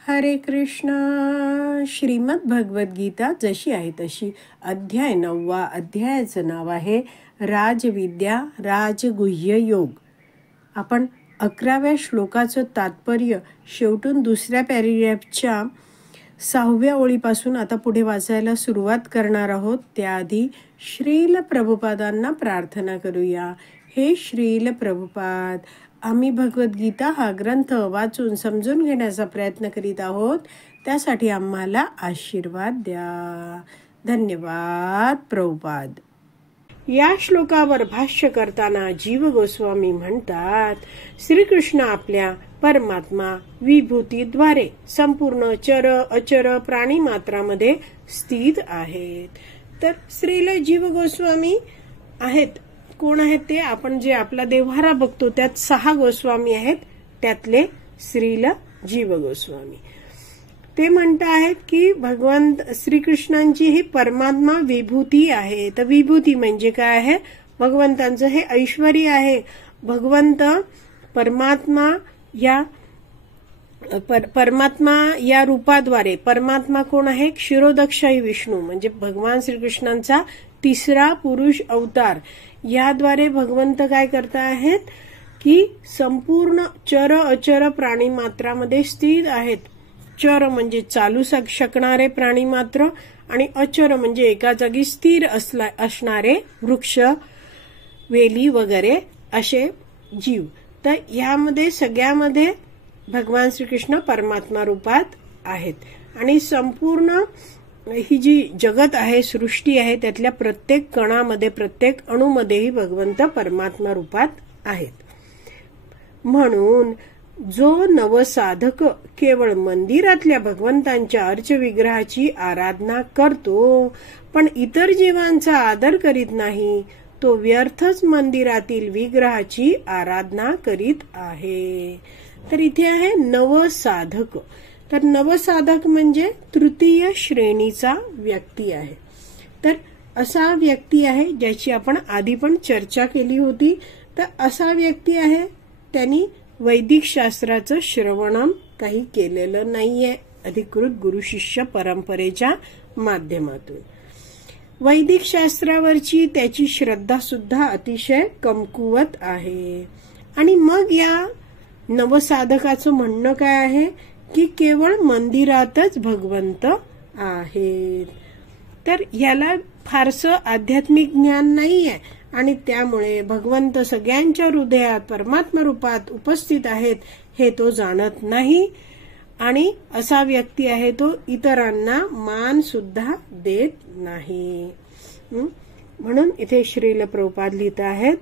हरे कृष्ण. श्रीमद भगवद गीता जशी आहे तशी, अध्याय 9. अध्यायाचं नाव आहे राजविद्या राजगुह्य योग. आपण 11व्या श्लोकाचं तात्पर्य शेवटून दुसऱ्या पॅरेग्राफच्या 6व्या ओळीपासून आता पुढे वाचायला सुरुवात करणार आहोत. त्याआधी श्रील प्रभुपादांना प्रार्थना करूया. हे श्रील प्रभुपाद, आम्ही भगवद्गीता हा ग्रंथ वाचून समजून घेण्याचा प्रयत्न करीत आहोत. त्यासाठी आम्हाला आशीर्वाद द्या. धन्यवाद प्रभुपाद. या श्लोकावर भाष्य करताना जीव गोस्वामी म्हणतात, श्रीकृष्ण आपल्या परमात्मा विभूतीद्वारे संपूर्ण चर अचर प्राणी मात्रामध्ये स्थित आहेत. तर श्रील जीव गोस्वामी आहेत. कोण आहेत ते? आपण जे आपला देव्हारा बघतो त्यात 6 गोस्वामी आहेत. त्यातले श्रील जीव गोस्वामी ते म्हणत आहेत की भगवंत श्रीकृष्णांची ही परमात्मा विभूती आहे. तर विभूती म्हणजे काय आहे? भगवंतांचं हे ऐश्वर्य आहे. भगवंत परमात्मा या रूपाद्वारे, परमात्मा कोण आहे? क्षीरोदक्षाई विष्णू म्हणजे भगवान श्रीकृष्णांचा 3रा पुरुष अवतार. याद्वारे भगवंत काय करता आहेत की संपूर्ण चर अचर प्राणी मात्रामध्ये स्थित आहेत. चर म्हणजे चालू शकणारे प्राणी मात्र आणि अचर म्हणजे एका जागी स्थिर असणारे वृक्ष, वेली वगैरे असे जीव. तर यामध्ये सगळ्यामध्ये भगवान श्रीकृष्ण परमात्मा रूपात आहेत. आणि संपूर्ण ही जी जगत आहे, सृष्टी आहे, त्यातल्या प्रत्येक कणामध्ये, प्रत्येक अणुमध्येही भगवंत परमात्मा रूपात आहेत. म्हणून जो नवसाधक केवळ मंदिरातल्या भगवंतांच्या अर्चविग्रहाची आराधना करतो पण इतर जीवांचा आदर करीत नाही, तो व्यर्थच मंदिरातील विग्रहाची आराधना करीत आहे. तर इथे आहे नवसाधक. तर नवसाधक म्हणजे तृतीय श्रेणीचा व्यक्ती आहे. तर असा व्यक्ती आहे ज्याची आपण आधी पण चर्चा केली होती. तर असा व्यक्ती आहे त्यांनी वैदिक शास्त्राचं श्रवण काही केलेलं नाहीये अधिकृत गुरु शिष्य परंपरेच्या माध्यमातून. वैदिक शास्त्रावरची त्याची श्रद्धा सुद्धा अतिशय कमकुवत आहे. आणि मग या नवसाधकाचं म्हणणं काय आहे की केवळ मंदिरातच भगवंत आहेत. तर ह्याला फारसं आध्यात्मिक ज्ञान नाहीये आणि त्यामुळे भगवंत सगळ्यांच्या हृदयात परमात्मा रूपात उपस्थित आहेत हे तो जाणत नाही. आणि असा व्यक्ती आहे तो इतरांना मान सुद्धा देत नाही. म्हणून इथे श्रील प्रभुपाद लिहित आहेत,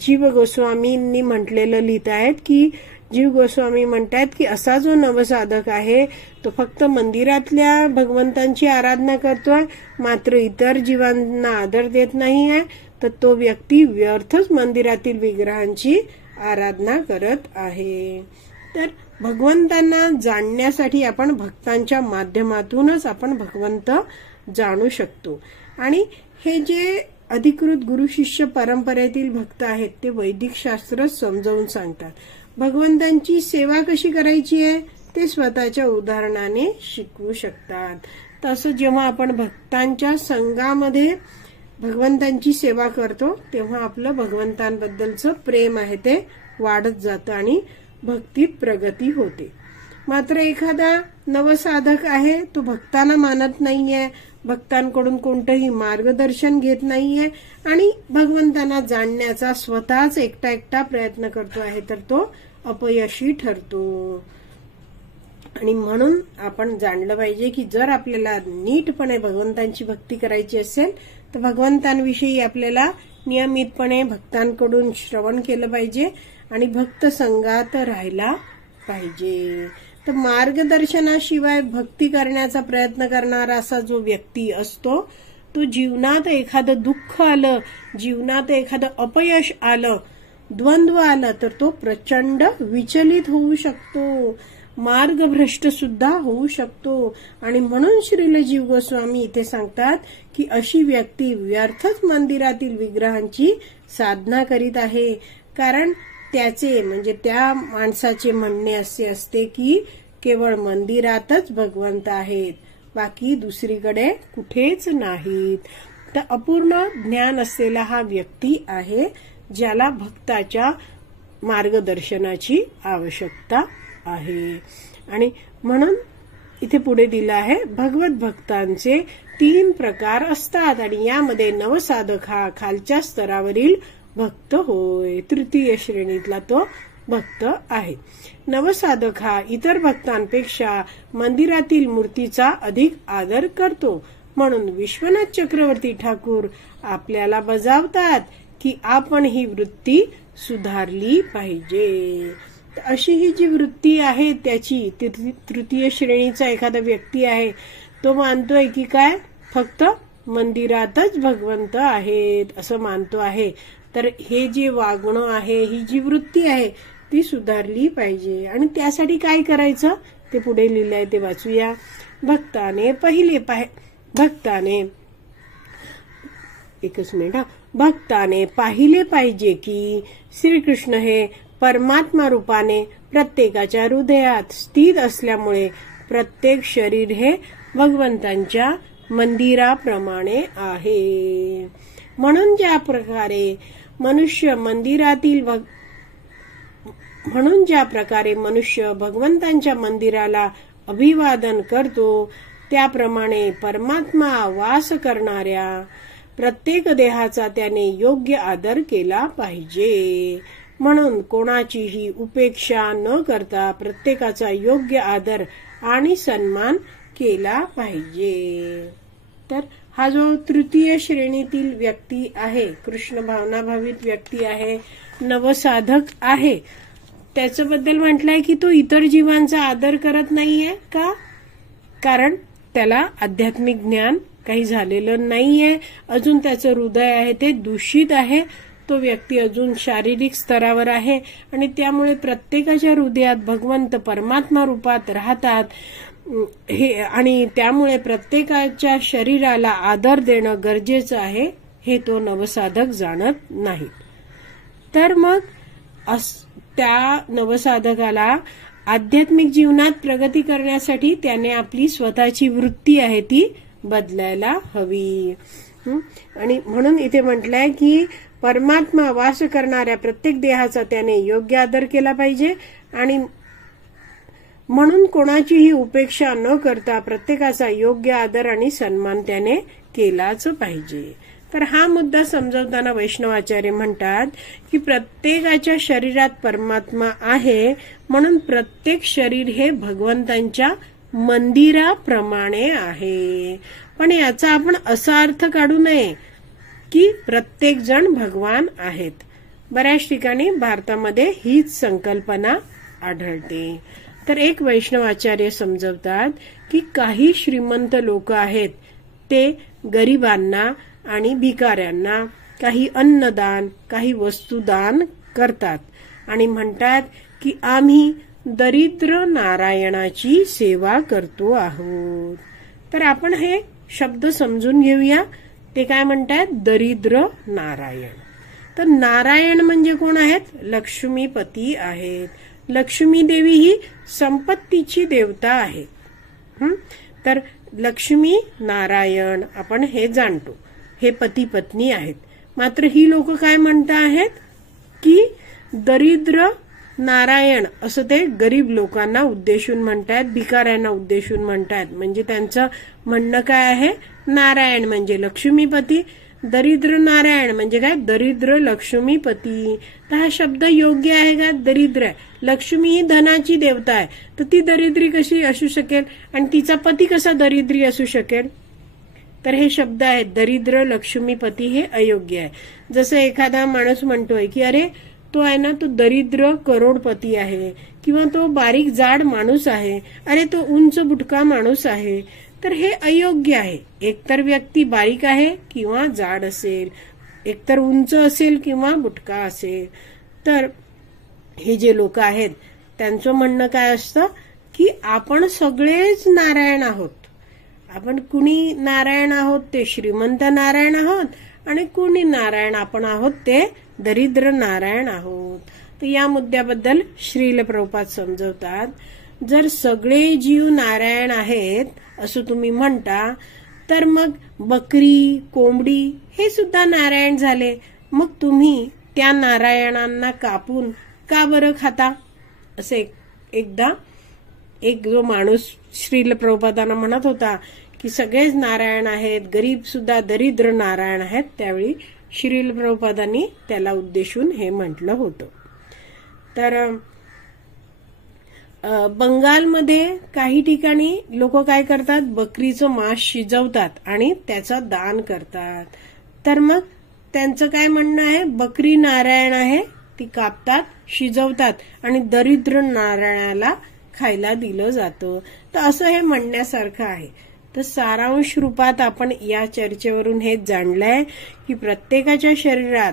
जीव गोस्वामींनी म्हटलेलं लिहित आहेत की जीव गोस्वामी म्हणतात की असा जो नवसाधक आहे तो फक्त मंदिरातल्या भगवंतांची आराधना करतोय मात्र इतर जीवांना आदर देत नाही आहे, तर तो व्यक्ती व्यर्थच मंदिरातील विग्रहांची आराधना करत आहे. तर भगवंतांना जाणण्यासाठी आपण भक्तांच्या माध्यमातूनच आपण भगवंत जाणू शकतो. आणि हे जे अधिकृत गुरु शिष्य परंपरेतील भक्त आहेत ते वैदिक शास्त्र समजावून सांगतात. भगवंतांची सेवा कशी करायची आहे ते स्वतःच्या उदाहरणाने शिकवू शकतात. तसं जेव्हा आपण भक्तांच्या संघामध्ये भगवंतांची सेवा करतो तेव्हा आपलं भगवंतांबद्दलचं प्रेम आहे ते वाढत जातं आणि भक्तीत प्रगती होते. मात्र एखादा नवसाधक आहे तो भक्तांना मानत नाहीये, भक्तांकडून कोणतंही मार्गदर्शन घेत नाहीये आणि भगवंतांना जाणण्याचा स्वतःच एकटा प्रयत्न करतो आहे तर तो अपयशी ठरतो. आणि म्हणून आपण जाणलं पाहिजे की जर आपल्याला नीटपणे भगवंतांची भक्ती करायची असेल तर भगवंतांविषयी आपल्याला नियमितपणे भक्तांकडून श्रवण केलं पाहिजे आणि भक्त संघात राहायला पाहिजे. तर मार्गदर्शनाशिवाय भक्ती करण्याचा प्रयत्न करणारा असा जो व्यक्ती असतो तो जीवनात एखादं दुःख आलं, जीवनात एखादं अपयश आलं, द्वंद्व आलं तर तो प्रचंड विचलित होऊ शकतो, मार्गभ्रष्ट सुद्धा होऊ शकतो. आणि म्हणून श्रील जीव गोस्वामी इथे सांगतात की अशी व्यक्ती व्यर्थच मंदिरातील विग्रहांची साधना करीत आहे. कारण त्याचे म्हणजे त्या माणसाचे म्हणणे असे असते की केवळ मंदिरातच भगवंत आहेत, बाकी दुसरीकडे कुठेच नाहीत. तर अपूर्ण ज्ञान असलेला हा व्यक्ती आहे ज्याला भक्ताच्या मार्गदर्शनाची आवश्यकता आहे. आणि म्हणून इथे पुढे दिलं आहे, भगवत भक्तांचे 3 प्रकार असतात आणि यामध्ये नवसाधक हा खालच्या स्तरावरील भक्त होय, तृतीय श्रेणीतला तो भक्त आहे. नवसाधक हा इतर भक्तांपेक्षा मंदिरातील मूर्तीचा अधिक आदर करतो. म्हणून विश्वनाथ चक्रवर्ती ठाकूर आपल्याला बजावतात की आपण ही वृत्ती सुधारली पाहिजे. अशी ही जी वृत्ती आहे त्याची, तृतीय श्रेणीचा एखादा व्यक्ती आहे तो मानतोय की काय फक्त मंदिरातच भगवंत आहेत असं मानतो आहे. तर हे जे वागणं आहे, ही जी वृत्ती आहे ती सुधारली पाहिजे. आणि त्यासाठी काय करायचं ते पुढे लिहिलंय ते वाचूया. भक्ताने पाहिले पाहिजे की श्रीकृष्ण हे परमात्मा रूपाने प्रत्येकाच्या हृदयात स्थित असल्यामुळे प्रत्येक शरीर हे भगवंतांच्या मंदिराप्रमाणे आहे. म्हणून ज्या प्रकारे मनुष्य भगवंतांच्या मंदिराला अभिवादन करतो, त्याप्रमाणे परमात्मा वास करणाऱ्या प्रत्येक देहाचा त्याने योग्य आदर केला पाहिजे. म्हणून कोणाचीही उपेक्षा न करता प्रत्येकाचा योग्य आदर आणि सन्मान केला पाहिजे. तर हा जो तृतीय श्रेणीतील व्यक्ती आहे, कृष्ण भावनाभावित व्यक्ती आहे, नवसाधक आहे, त्याच्याबद्दल म्हटलंय की तो इतर जीवांचा आदर करत नाहीये. का? कारण त्याला आध्यात्मिक ज्ञान काही झालेलं नाहीये, अजून त्याचं हृदय आहे ते दूषित आहे, तो व्यक्ती अजून शारीरिक स्तरावर आहे आणि त्यामुळे प्रत्येकाच्या हृदयात भगवंत परमात्मा रूपात राहतात हे, आणि त्यामुळे प्रत्येकाच्या शरीराला आदर देणं गरजेचं आहे हे तो नवसाधक जाणत नाही. तर मग त्या नवसाधकाला आध्यात्मिक जीवनात प्रगती करण्यासाठी त्याने आपली स्वतःची वृत्ती आहे ती बदलायला हवी. आणि म्हणून इथे म्हटलंय की परमात्मा वास करणाऱ्या प्रत्येक देहाचा त्याने योग्य आदर केला पाहिजे आणि म्हणून कोणाचीही उपेक्षा न करता प्रत्येकाचा योग्य आदर आणि सन्मान त्याने केलाच पाहिजे. तर हा मुद्दा समजावताना वैष्णवाचार्य म्हणतात की प्रत्येकाच्या शरीरात परमात्मा आहे, म्हणून प्रत्येक शरीर हे भगवंतांच्या मंदिराप्रमाणे आहे. पण याचा आपण असा अर्थ काढू नये की प्रत्येक जण भगवान आहेत. बऱ्याच ठिकाणी भारतामध्ये हीच संकल्पना आढळते. तर एक वैष्णवाचार्य समजवतात की काही श्रीमंत लोक आहेत ते गरिबांना आणि भिकाऱ्यांना काही अन्नदान, काही वस्तुदान करतात आणि म्हणतात की आम्ही दरिद्र नारायणाची सेवा करतो आहोत. तर आपण हे शब्द समजून घेऊया. ते काय म्हणतात? दरिद्र नारायण. तर नारायण म्हणजे कोण आहेत? लक्ष्मीपती आहेत. लक्ष्मी देवी ही संपत्तीची देवता आहे. तर लक्ष्मी नारायण आपण हे जाणतो, हे पती पत्नी आहेत. मात्र ही लोक काय म्हणता आहेत की दरिद्र नारायण असं ते गरीब लोकांना उद्देशून म्हणतात, भिकाऱ्यांना उद्देशून म्हणतात. म्हणजे त्यांचं म्हणणं काय आहे? नारायण म्हणजे लक्ष्मीपती, दरिद्र नारायण म्हणजे काय? दरिद्र लक्ष्मीपती. तर हा शब्द योग्य आहे का? दरिद्र आहे. लक्ष्मी ही धनाची देवता आहे, तर ती दरिद्री कशी असू शकेल आणि तिचा पती कसा दरिद्री असू शकेल? तर हे शब्द आहेत दरिद्र लक्ष्मीपती, हे अयोग्य आहे. जसं एखादा माणूस म्हणतोय की अरे तो आहे ना, तो दरिद्र करोडपती आहे, किंवा तो बारीक जाड माणूस आहे, अरे तो उंच बुटका माणूस आहे. तर हे अयोग्य आहे. एकतर व्यक्ती बारीक आहे किंवा जाड असेल, एकतर उंच असेल किंवा बुटका असेल. तर हे जे लोक आहेत त्यांचं म्हणणं काय असतं की आपण सगळेच नारायण आहोत. आपण कुणी नारायण आहोत? ते श्रीमंत नारायण आहोत, आणि कुणी नारायण आपण आहोत ते दरिद्र नारायण आहोत. तर या मुद्द्याबद्दल श्रील प्रभुपाद समजवतात, जर सगळे जीव नारायण आहेत असं तुम्ही म्हणता, तर मग बकरी, कोंबडी हे सुद्धा नारायण झाले. मग तुम्ही त्या नारायणांना कापून का बरं खाता? असे एकदा एक जो माणूस श्रील प्रभुपादांना म्हणत होता की सगळेच नारायण आहेत, गरीब सुद्धा दरिद्र नारायण आहेत. त्यावेळी श्रील प्रभुपादांनी त्याला उद्देशून हे म्हटलं होतं. तर बंगालमध्ये काही ठिकाणी लोक काय करतात, बकरीचं मांस शिजवतात आणि त्याचं दान करतात. तर मग त्यांचं काय म्हणणं आहे, बकरी नारायण आहे, ती कापतात, शिजवतात आणि दरिद्र नारायणाला खायला दिलं जातं. तर असं हे म्हणण्यासारखं आहे. तर सारांश रूपात आपण या चर्चेवरून हेच जाणलंय की प्रत्येकाच्या शरीरात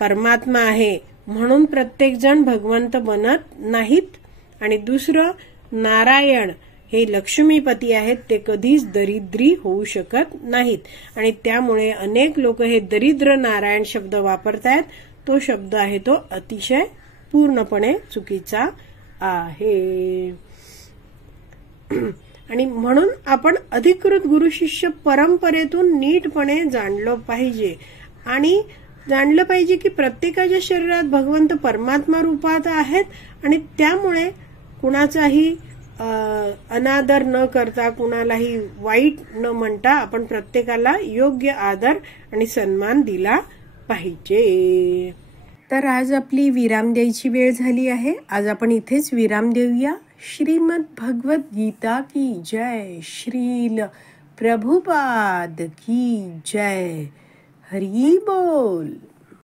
परमात्मा आहे, म्हणून प्रत्येक जण भगवंत बनत नाहीत. आणि दुसरं, नारायण हे लक्ष्मीपती आहेत, ते कधीच दरिद्री होऊ शकत नाहीत. आणि त्यामुळे अनेक लोक हे दरिद्र नारायण शब्द वापरतायत. तो शब्द आहे तो अतिशय पूर्णपणे चुकीचा आहे. आणि म्हणून आपण अधिकृत गुरु शिष्य परंपरेतून नीटपणे जाणलं पाहिजे. आणि जाणलं पाहिजे की प्रत्येकाच्या शरीरात भगवंत परमात्मा रूपात आहेत आणि त्यामुळे कुणाचाही अनादर न करता, कुणालाही वाईट न म्हणता आपण प्रत्येकाला योग्य आदर आणि सन्मान दिला पाहिजे. तर आज आपली विराम द्यायची वेळ झाली आहे. आज आपण इथेच विराम देऊया. श्रीमद भगवत गीता की जय. श्रील प्रभुपाद की जय. हरी बोल.